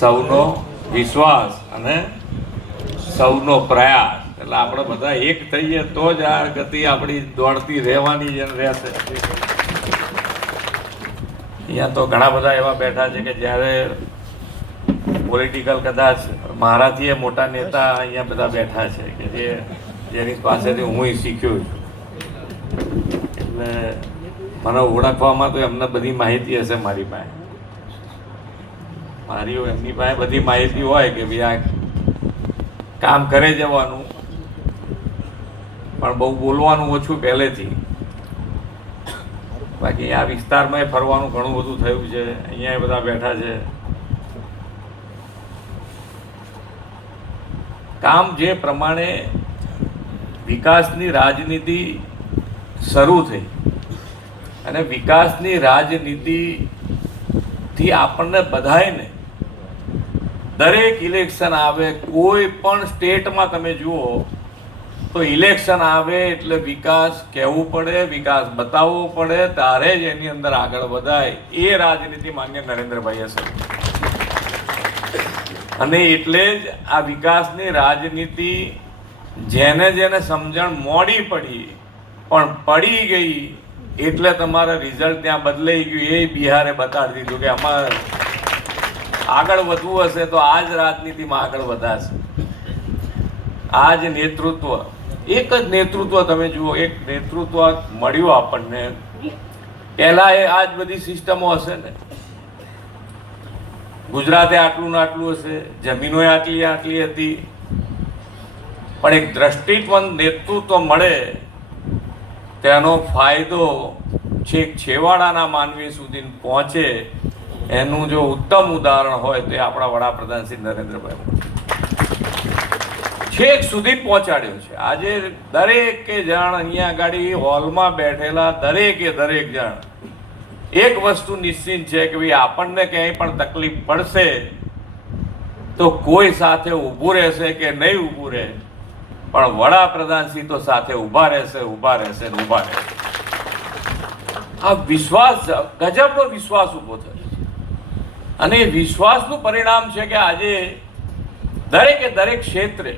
સૌનો વિશ્વાસ અને સૌનો પ્રયાસ. એટલે આપણે બધા એક થઈએ તો જ આ ગતિ આપણી દોડતી રહેવાની જ રહેશે. અહીંયા તો ઘણા બધા એવા બેઠા છે કે જ્યારે પોલિટિકલ કદાચ મારાથી મોટા નેતા અહીંયા બધા બેઠા છે કે જેની પાસેથી હું શીખ્યો છું. એટલે મને ઓળખવામાં તો એમને બધી માહિતી હશે. એમની પાસે બધી માહિતી હોય કે ભાઈ આ કામ કરે જવાનું, પણ બહુ બોલવાનું ઓછું પહેલેથી. બાકી આ વિસ્તારમાં ફરવાનું ઘણું બધું થયું છે. અહીંયા બધા બેઠા છે. કામ જે પ્રમાણે વિકાસની રાજનીતિ શરૂ થઈ અને વિકાસની રાજનીતિથી આપણને બધાને દરેક ઇલેક્શન આવે, કોઈ પણ સ્ટેટમાં તમે જુઓ તો ઇલેક્શન આવે એટલે વિકાસ કહેવું પડે, વિકાસ બતાવવો પડે, ત્યારે જ એની અંદર આગળ વધાય. એ રાજનીતિ માન્ય નરેન્દ્રભાઈએ શરૂ. અને એટલે જ આ વિકાસની રાજનીતિ જેને સમજણ મોડી પડી પણ પડી ગઈ એટલે તમારે રિઝલ્ટ ત્યાં બદલાઈ ગયું. એ બિહારે બતાડી દીધું કે અમારે આગળ વધવું હશે તો આ જ રાજનીતિમાં આગળ વધાશે. આ જ નેતૃત્વ, એક જ નેતૃત્વ તમે જુઓ, એક નેતૃત્વ મળ્યું આપણને. પહેલા એ આ જ બધી સિસ્ટમો હશે ને, ગુજરાતે આટલું ને આટલું હશે, જમીનો આટલી હતી, પણ એક દ્રષ્ટિકોણ નેતૃત્વ મળે તેનો ફાયદો છેક છેવાડાના માનવી સુધી પહોંચે. એનું જો ઉત્તમ ઉદાહરણ હોય તો એ આપણા વડાપ્રધાન શ્રી નરેન્દ્રભાઈ છેક સુધી પહોંચાડ્યો છે. આજે દરેકે જણ અહીંયા આગળ હોલમાં બેઠેલા દરેક જણ એક વસ્તુ નિશ્ચિત છે કે ભાઈ આપણને ક્યાંય પણ તકલીફ પડશે તો કોઈ સાથે ઊભું રહેશે કે નહીં ઊભું રહે, પણ વડાપ્રધાનશ્રી તો સાથે ઊભા રહેશે. આ વિશ્વાસ, ગજબનો વિશ્વાસ ઊભો થયો અને એ વિશ્વાસનું પરિણામ છે કે આજે દરેક ક્ષેત્રે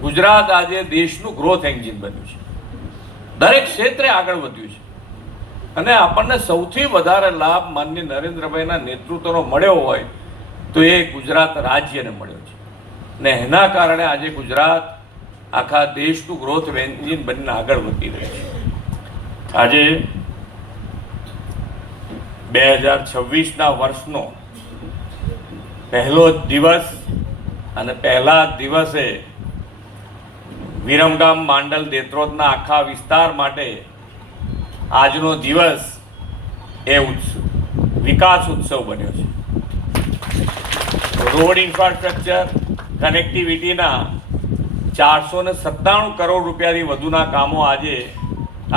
ગુજરાત આજે દેશનું ગ્રોથ એન્જિન બન્યું છે. દરેક ક્ષેત્રે આગળ વધ્યું છે અને આપણને સૌથી વધારે લાભ માનનીય નરેન્દ્રભાઈના નેતૃત્વનો મળ્યો હોય તો એ ગુજરાત રાજ્યને મળ્યો છે. ને એના કારણે આજે ગુજરાત આખા દેશનું ગ્રોથ એન્જિન બનીને આગળ વધી રહ્યું છે. આજે 2026ના વર્ષનો પહેલો દિવસ અને પહેલા દિવસે વિરમગામ માંડલ દેત્રોદના આખા વિસ્તાર માટે આજનો દિવસ એ વિકાસ ઉત્સવ બન્યો છે. રોડ ઇન્ફ્રાસ્ટ્રક્ચર, કનેક્ટિવિટીના 497 કરોડ રૂપિયાથી વધુના કામો આજે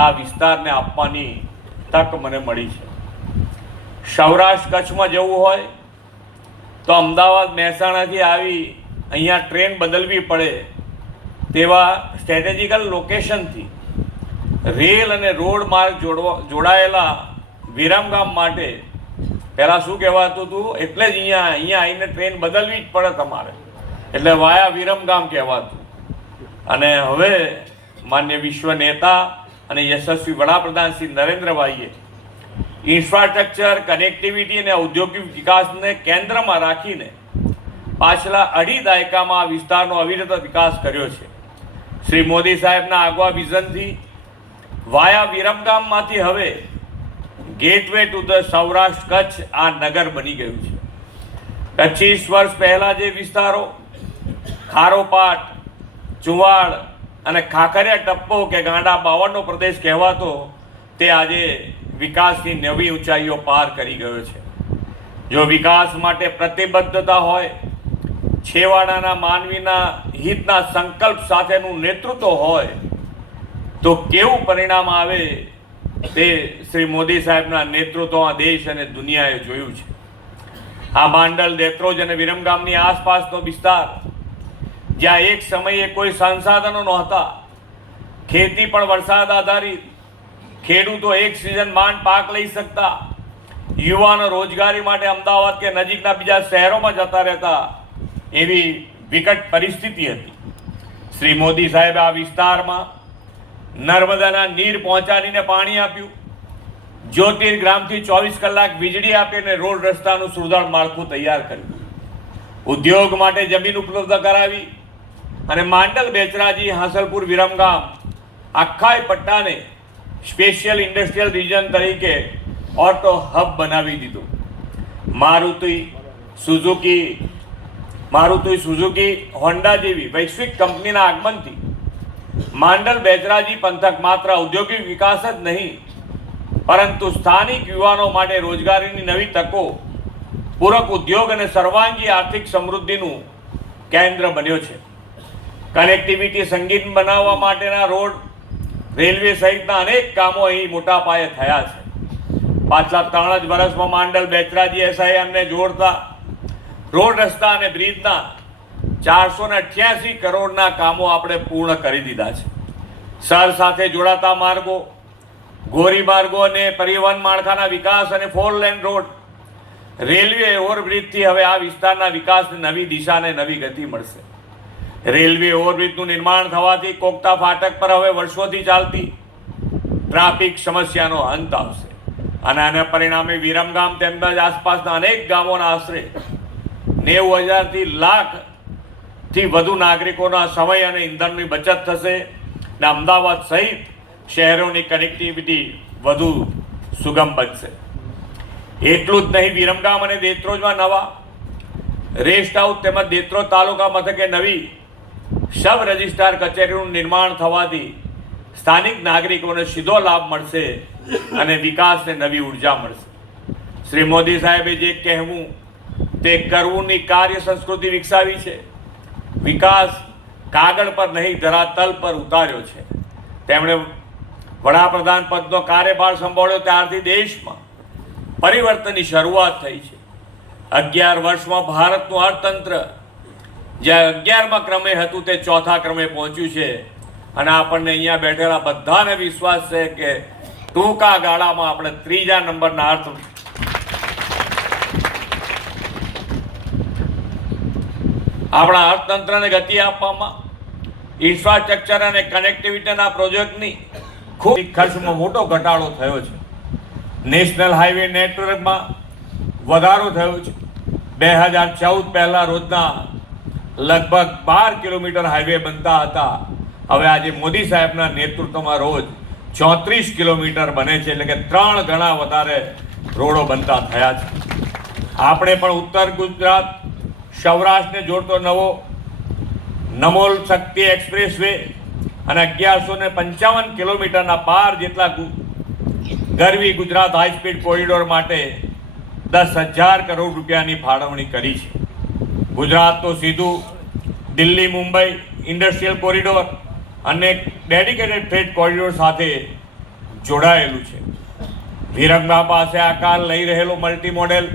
આ વિસ્તારને આપવાની તક મને મળી છે. સૌરાષ્ટ્ર કચ્છમાં જવું હોય તો અમદાવાદ મહેસાણાથી આવી અહીંયા ટ્રેન બદલવી પડે તેવા સ્ટ્રેટેજિકલ લોકેશનથી રેલ અને રોડ માર્ગ જોડાયેલા વિરમગામ માટે પહેલાં શું કહેવાતું હતું, એટલે જ અહીંયા આવીને ટ્રેન બદલવી જ પડે તમારે, એટલે વાયા વિરમગામ કહેવાતું. અને હવે માન્ય વિશ્વ નેતા અને યશસ્વી વડાપ્રધાન શ્રી નરેન્દ્રભાઈએ ઇન્ફ્રાસ્ટ્રક્ચર, કનેક્ટિવિટી અને ઔદ્યોગિક વિકાસને કેન્દ્રમાં રાખીને પાછલા 2.5 દાયકામાં આ વિસ્તારનો અવિરત વિકાસ કર્યો છે. શ્રી મોદી સાહેબના આગવા વિઝનથી વાયા વિરમગામમાંથી હવે gateway to the Saurashtra Kutch આ નગર બની ગયું છે. 25 વર્ષ પહેલાં જે વિસ્તારો ખારોપાટ, ચુવાડ અને ખાખરિયા ટપ્પો કે ગાંડા બાવળનો પ્રદેશ કહેવાતો તે આજે વિકાસની નવી ઊંચાઈઓ પાર કરી ગયો છે. જો વિકાસ માટે પ્રતિબદ્ધતા હોય, છેવાડાના માનવીના હિતના સંકલ્પ સાથેનું નેતૃત્વ હોય તો કેવું પરિણામ આવે તે શ્રી મોદી સાહેબના નેતૃત્વમાં દેશ અને દુનિયાએ જોયું છે. આ માંડલ, દેત્રોજ અને વિરમગામની આસપાસનો વિસ્તાર જ્યાં એક સમયે કોઈ સંસાધનો નહોતા, ખેતી પણ વરસાદ આધારિત, ખેડૂતો એક સિઝન માંડ પાક લઈ શકતા, યુવાનો રોજગારી માટે અમદાવાદ કે નજીકના બીજા શહેરોમાં જતા રહેતા એવી વિકટ પરિસ્થિતિ હતી. શ્રી મોદી સાહેબે આ વિસ્તારમાં નર્મદાના નીર પહોંચાડીને પાણી આપ્યું, જ્યોતિર્ગ્રામથી 24 કલાક વીજળી આપીને રોડ રસ્તાનું સુદૃઢ માળખું તૈયાર કર્યું, ઉદ્યોગ માટે જમીન ઉપલબ્ધ કરાવી અને માંડલ, બેચરાજી, હાંસલપુર, વિરમગામ આખા પટ્ટાને સ્પેશિયલ ઇન્ડસ્ટ્રીયલ રિજન તરીકે ઓટો હબ બનાવી દીધું. મારુતિ સુઝુકી, હોન્ડા જેવી વૈશ્વિક કંપનીના આગમનથી માંડલ, બેચરાજી પંથક માત્ર ઔદ્યોગિક વિકાસ જ નહીં પરંતુ સ્થાનિક યુવાનો માટે રોજગારીની નવી તકો, પૂરક ઉદ્યોગ અને સર્વાંગી આર્થિક સમૃદ્ધિનું કેન્દ્ર બન્યો છે. કનેક્ટિવિટી સંગીન બનાવવા માટેના રોડ, રેલવે સહિતના અનેક કામો અહીં મોટા પાયે થયા છે. પાછલા 3 જ વર્ષમાં માંડલ, બેચરાજી એસઆઈએમને જોડતા રોડ, રસ્તા અને બ્રિજના 488 કરોડના કામો આપણે પૂર્ણ કરી દીધા છે. શહેર સાથે જોડાતા માર્ગો, ગોરી માર્ગો અને પરિવહન માળખાના વિકાસ અને 4 લેન રોડ, રેલવે ઓવરબ્રિજથી હવે આ વિસ્તારના વિકાસને નવી દિશા અને નવી ગતિ મળશે. રેલવે ઓવરબ્રિજનું નિર્માણ થવાથી કોકતા ફાટક પર હવે વર્ષોથી ચાલતી ટ્રાફિક સમસ્યાનો અંત આવશે અને આના પરિણામે વિરમગામ તેમજ આસપાસના અનેક ગામોના આશરે 90,000થી લાખથી વધુ નાગરિકોના સમય અને ઇંધણની બચત થશે અને અમદાવાદ સહિત શહેરોની કનેક્ટિવિટી વધુ સુગમ બનશે. એટલું જ નહીં, વિરમગામ અને દેત્રોજમાં નવા રેસ્ટ હાઉસ તેમજ દેત્રોજ તાલુકા મથકે નવી સબ રજિસ્ટ્રાર કચેરીનું નિર્માણ થવાથી સ્થાનિક નાગરિકોને સીધો લાભ મળશે અને વિકાસને નવી ઉર્જા મળશે. શ્રી મોદી સાહેબે જે કહેવું તે કરવુંની કાર્ય સંસ્કૃતિ વિકસાવી છે. વિકાસ કાગળ પર નહીં, ધરાતલ પર ઉતાર્યો છે. તેમણે વડાપ્રધાન પદનો કાર્યભાર સંભાળ્યો ત્યારથી દેશમાં પરિવર્તનની શરૂઆત થઈ છે. 11 વર્ષમાં ભારતનું અર્થતંત્ર જે 11મા ક્રમે હતું તે 4થા ક્રમે પહોંચ્યું છે અને આપણને અહીંયા બેઠેલા બધાને વિશ્વાસ છે કે ટૂંકા ગાળામાં આપણે 3જા નંબરના આપણા અર્થતંત્રને ગતિ આપવામાં ઇન્ફ્રાસ્ટ્રક્ચર અને કનેક્ટિવિટીના પ્રોજેક્ટની ખૂબ ખર્ચમાં મોટો ઘટાડો થયો છે. નેશનલ હાઈવે નેટવર્કમાં વધારો થયો છે. 2014 પહેલા રોજના લગભગ 12 કિલોમીટર હાઈવે બનતા હતા, હવે આજે મોદી સાહેબના નેતૃત્વમાં રોજ 34 કિલોમીટર બને છે, એટલે કે 3 ગણા વધારે રોડો બનતા થયા છે. આપણે પણ ઉત્તર ગુજરાત, સૌરાષ્ટ્રને જોડતો નવો નમોલ શક્તિ એક્સપ્રેસ વે અને 1155 કિલોમીટરના 12 જેટલા ગરવી ગુજરાત હાઈસ્પીડ કોરિડોર માટે 10,000 કરોડ રૂપિયાની ફાળવણી કરી છે. ગુજરાત તો સીધું દિલ્હી, મુંબઈ ઇન્ડસ્ટ્રીયલ કોરિડોર અને ડેડિકેટેડ ફ્રેટ કોરિડોર સાથે જોડાયેલું છે. વિરમગામ પાસે આકાર લઈ રહેલો મલ્ટી મોડેલ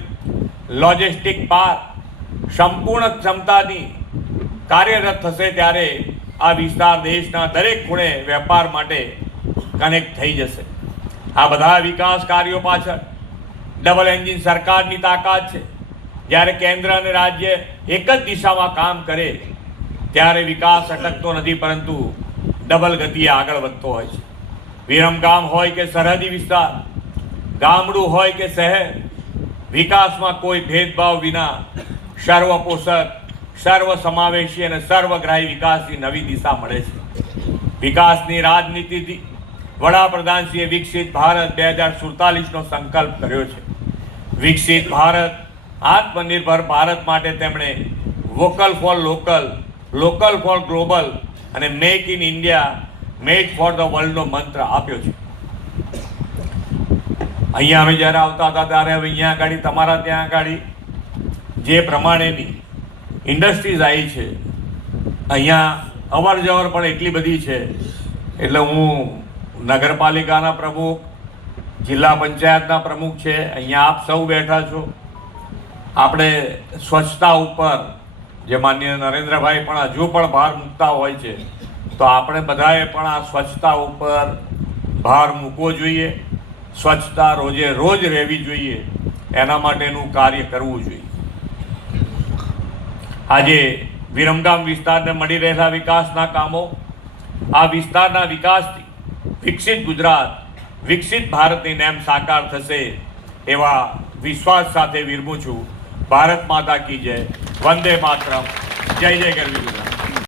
લોજિસ્ટિક પાર્ક સંપૂર્ણ ક્ષમતાની કાર્યરત થશે ત્યારે આ વિસ્તાર દેશના દરેક ખૂણે વેપાર માટે કનેક્ટ થઈ જશે. આ બધા વિકાસ કાર્યો પાછળ ડબલ એન્જિન સરકારની તાકાત છે. જ્યારે કેન્દ્ર અને રાજ્ય એક જ દિશામાં કામ કરે ત્યારે વિકાસ અટકતો નથી પરંતુ ડબલ ગતિએ આગળ વધતો હોય છે. વિરમગામ હોય કે સરહદી વિસ્તાર, ગામડું હોય કે શહેર, વિકાસમાં કોઈ ભેદભાવ વિના સર્વપોષક, સર્વ સમાવેશી અને સર્વગ્રાહી વિકાસની નવી દિશા મળે છે. વિકાસની રાજનીતિથી વડાપ્રધાનશ્રીએ વિકસિત ભારત 2047નો સંકલ્પ કર્યો છે. વિકસિત ભારત, આત્મનિર્ભર ભારત માટે તેમણે vocal for local, local for global અને make in India, made for the વર્લ્ડનો મંત્ર આપ્યો છે. અહીંયા અમે જ્યારે આવતા હતા ત્યારે હવે અહીંયા આગળ તમારા ત્યાં આગળ જે પ્રમાણેની ઇન્ડસ્ટ્રીઝ આવી છે, અહીંયા અવર જવર પણ એટલી બધી છે. એટલે હું નગરપાલિકાના પ્રમુખ, જિલ્લા પંચાયતના પ્રમુખ છે, અહીંયા આપ સૌ બેઠા છો. આપણે સ્વચ્છતા ઉપર જે માનનીય નરેન્દ્રભાઈ પણ હજુ પણ ભાર મૂકતા હોય છે, તો આપણે બધાએ પણ આ સ્વચ્છતા ઉપર ભાર મૂકવો જોઈએ. સ્વચ્છતા રોજે રોજ રહેવી જોઈએ, એના માટેનું કાર્ય કરવું જોઈએ. આજે વિરમગામ વિસ્તારને મળી રહેલા વિકાસના કામો, આ વિસ્તારના વિકાસથી વિકસિત ગુજરાત, વિકસિત ભારતની નેમ સાકાર થશે એવા વિશ્વાસ સાથે વિરમું છું. ભારત માતા કી જય, વંદે માતરમ, જય જય ગરવી ગુજરાત.